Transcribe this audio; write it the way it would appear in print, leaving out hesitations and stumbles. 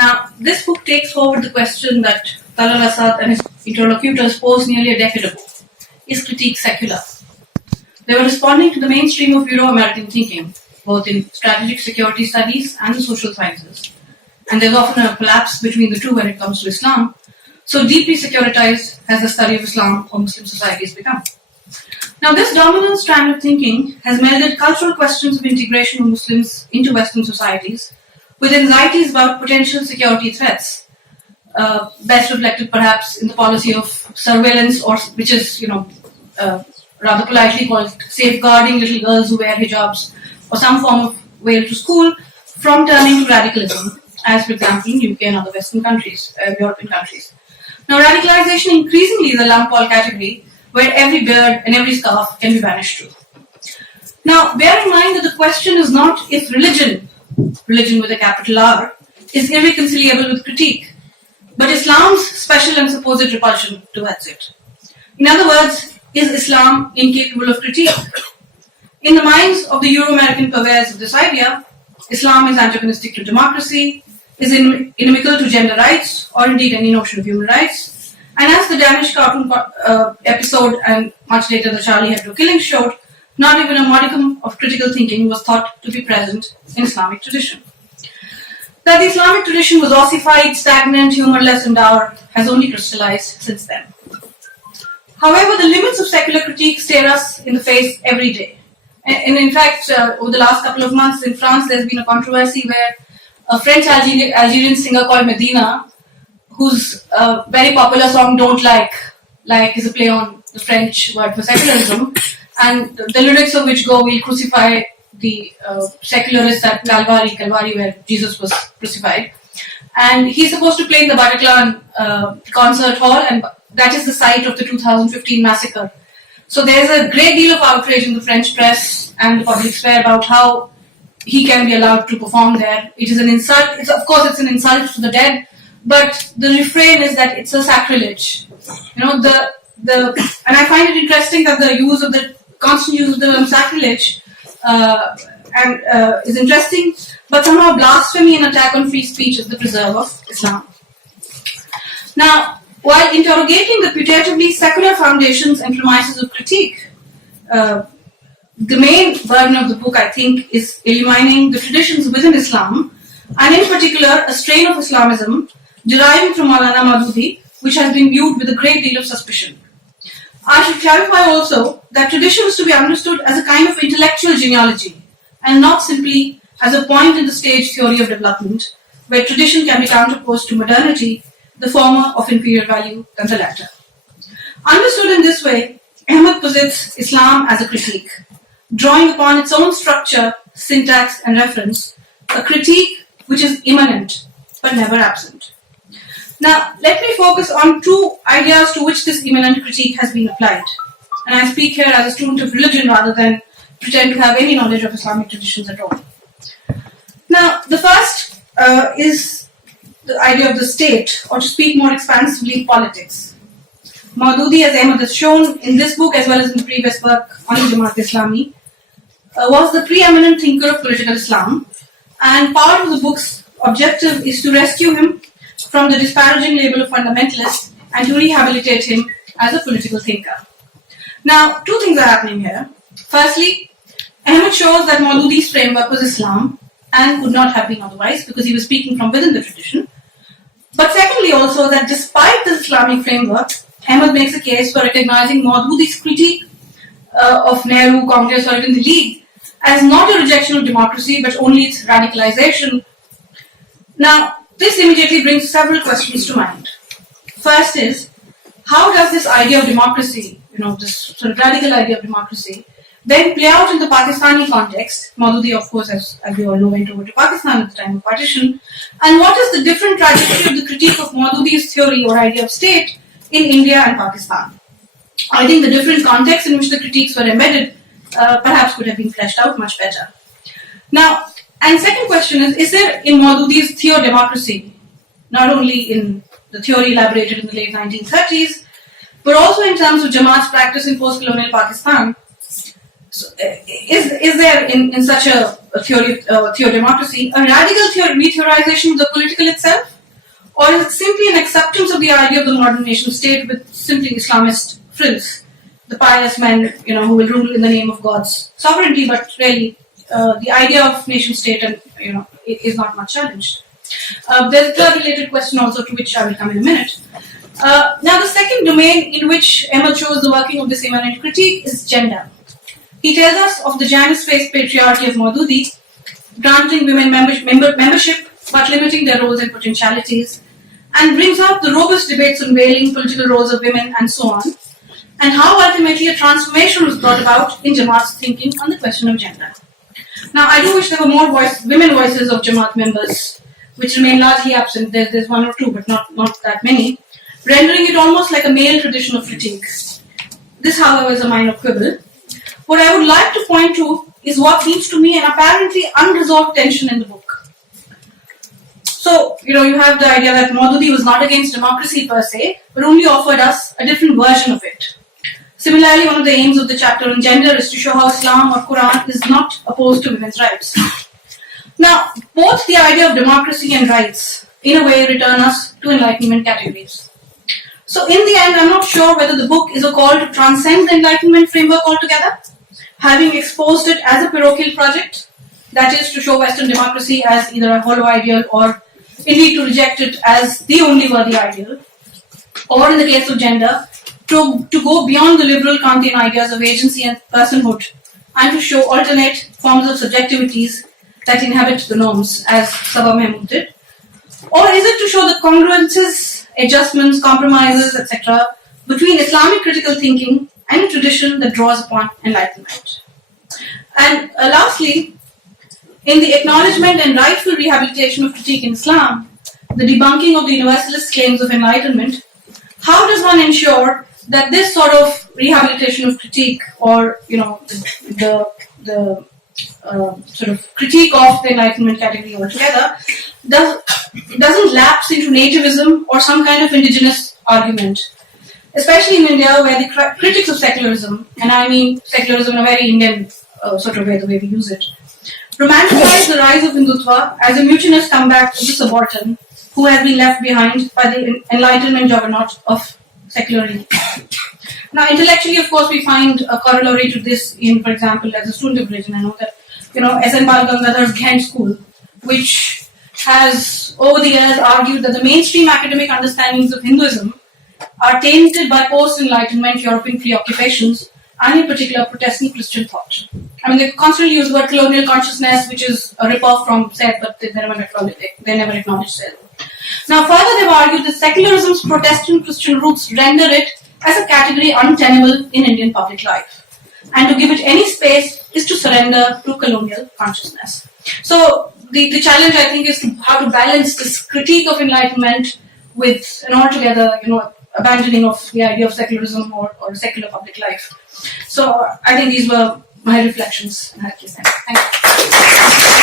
Now, this book takes forward the question that Talal Asad and his interlocutors posed nearly a decade ago. Is critique secular? They were responding to the mainstream of Euro-American thinking, both in strategic security studies and the social sciences. And there's often a collapse between the two when it comes to Islam. So deeply securitized has the study of Islam or Muslim societies become. Now, this dominant strand of thinking has melded cultural questions of integration of Muslims into Western societies with anxieties about potential security threats, best reflected perhaps in the policy of surveillance, or which is, rather politely called safeguarding little girls who wear hijabs or some form of veil to school from turning to radicalism, as for example in UK and other Western countries, European countries. Now, radicalization increasingly is a lump all category where every beard and every scarf can be banished to. Now, bear in mind that the question is not if religion with a capital R, is irreconcilable with critique, but Islam's special and supposed repulsion towards it. In other words, is Islam incapable of critique? In the minds of the Euro-American purveyors of this idea, Islam is antagonistic to democracy, is inimical to gender rights, or indeed any notion of human rights. And as the Danish cartoon episode and much later the Charlie Hebdo killing showed, not even a modicum of critical thinking was thought to be present in Islamic tradition. That the Islamic tradition was ossified, stagnant, humorless, and dour has only crystallized since then. However, the limits of secular critique stare us in the face every day. And in fact, over the last couple of months in France, there's been a controversy where a French Algerian singer called Medina, whose very popular song Don't Like is a play on the French word for secularism, and the lyrics of which go, we'll crucify the secularists at Calvary where Jesus was crucified. And he's supposed to play in the Bataclan concert hall, and that is the site of the 2015 massacre. So there's a great deal of outrage in the French press and the public sphere about how he can be allowed to perform there. It is an insult. It's an insult to the dead, but the refrain is that it's a sacrilege. And I find it interesting that the constant use of the term sacrilege is interesting, but somehow blasphemy and attack on free speech is the preserve of Islam. Now, while interrogating the putatively secular foundations and premises of critique, the main burden of the book, I think, is illumining the traditions within Islam, and in particular, a strain of Islamism deriving from Maulana Maududi, which has been viewed with a great deal of suspicion. I should clarify also that tradition is to be understood as a kind of intellectual genealogy, and not simply as a point in the stage theory of development, where tradition can be counterposed to modernity, the former of inferior value than the latter. Understood in this way, Ahmed posits Islam as a critique, drawing upon its own structure, syntax, and reference, a critique which is immanent but never absent. Now, let me focus on two ideas to which this immanent critique has been applied. And I speak here as a student of religion rather than pretend to have any knowledge of Islamic traditions at all. Now, the first is the idea of the state, or to speak more expansively, politics. Maududi, as Ahmed has shown in this book as well as in the previous work on Jamaat-e-Islami, was the preeminent thinker of political Islam, and part of the book's objective is to rescue him from the disparaging label of fundamentalist and to rehabilitate him as a political thinker. Now, two things are happening here. Firstly, Ahmed shows that Maududi's framework was Islam and would not have been otherwise because he was speaking from within the tradition. But secondly also that despite the Islamic framework, Ahmed makes a case for recognizing Maududi's critique of Nehru, Congress or even the League as not a rejection of democracy but only its radicalization. Now, this immediately brings several questions to mind. First is, how does this idea of democracy, this sort of radical idea of democracy, then play out in the Pakistani context? Maududi, of course, as we all know, went over to Pakistan at the time of partition. And what is the different trajectory of the critique of Maududi's theory or idea of state in India and Pakistan? I think the different contexts in which the critiques were embedded perhaps could have been fleshed out much better. Now, and second question is there in Maududi's theo-democracy, not only in the theory elaborated in the late 1930s, but also in terms of Jamaat's practice in post-colonial Pakistan, so, is there in such a theory, theo-democracy, a radical re-theorization of the political itself? Or is it simply an acceptance of the idea of the modern nation state with simply Islamist frills? The pious men, who will rule in the name of God's sovereignty, but really the idea of nation state and is not much challenged. There's a third related question also to which I will come in a minute. Now the second domain in which Ahmed chose the working of this immanent critique is gender. He tells us of the Janus-based patriarchy of Maududi, granting women membership but limiting their roles and potentialities, and brings out the robust debates on veiling political roles of women and so on, and how ultimately a transformation was brought about in Jamaat's thinking on the question of gender. Now, I do wish there were more women voices of Jamaat members, which remain largely absent. There's one or two, but not that many, rendering it almost like a male tradition of critique. This, however, is a minor quibble. What I would like to point to is what seems to me an apparently unresolved tension in the book. So, you have the idea that Maududi was not against democracy per se, but only offered us a different version of it. Similarly, one of the aims of the chapter on gender is to show how Islam or Quran is not opposed to women's rights. Now, both the idea of democracy and rights, in a way, return us to Enlightenment categories. So, in the end, I'm not sure whether the book is a call to transcend the Enlightenment framework altogether, having exposed it as a parochial project, that is, to show Western democracy as either a hollow ideal or indeed to reject it as the only worthy ideal, or in the case of gender, to go beyond the liberal Kantian ideas of agency and personhood and to show alternate forms of subjectivities that inhabit the norms, as Sabah Mahmood did. Or is it to show the congruences, adjustments, compromises, etc. between Islamic critical thinking and a tradition that draws upon enlightenment? And lastly, in the acknowledgement and rightful rehabilitation of critique in Islam, the debunking of the universalist claims of enlightenment, how does one ensure that this sort of rehabilitation of critique, or the sort of critique of the enlightenment category altogether, doesn't lapse into nativism or some kind of indigenous argument, especially in India, where the critics of secularism, and I mean secularism in a very Indian sort of way, the way we use it, romanticize the rise of Hindutva as a mutinous comeback of the subaltern who has been left behind by the enlightenment juggernaut of secularism. Now, intellectually, of course, we find a corollary to this in, for example, as a student of religion, I know that, S.N. Balagangadhar's Ghent School, which has, over the years, argued that the mainstream academic understandings of Hinduism are tainted by post-enlightenment European preoccupations, and in particular, Protestant Christian thought. I mean, they constantly use the word colonial consciousness, which is a rip-off from Seth, but they never acknowledge Seth. Now, further, they've argued that secularism's Protestant Christian roots render it as a category untenable in Indian public life. And to give it any space is to surrender to colonial consciousness. So, the challenge, I think, is how to balance this critique of enlightenment with an altogether, abandoning of the idea of secularism or secular public life. So, I think these were my reflections in that case. Thank you.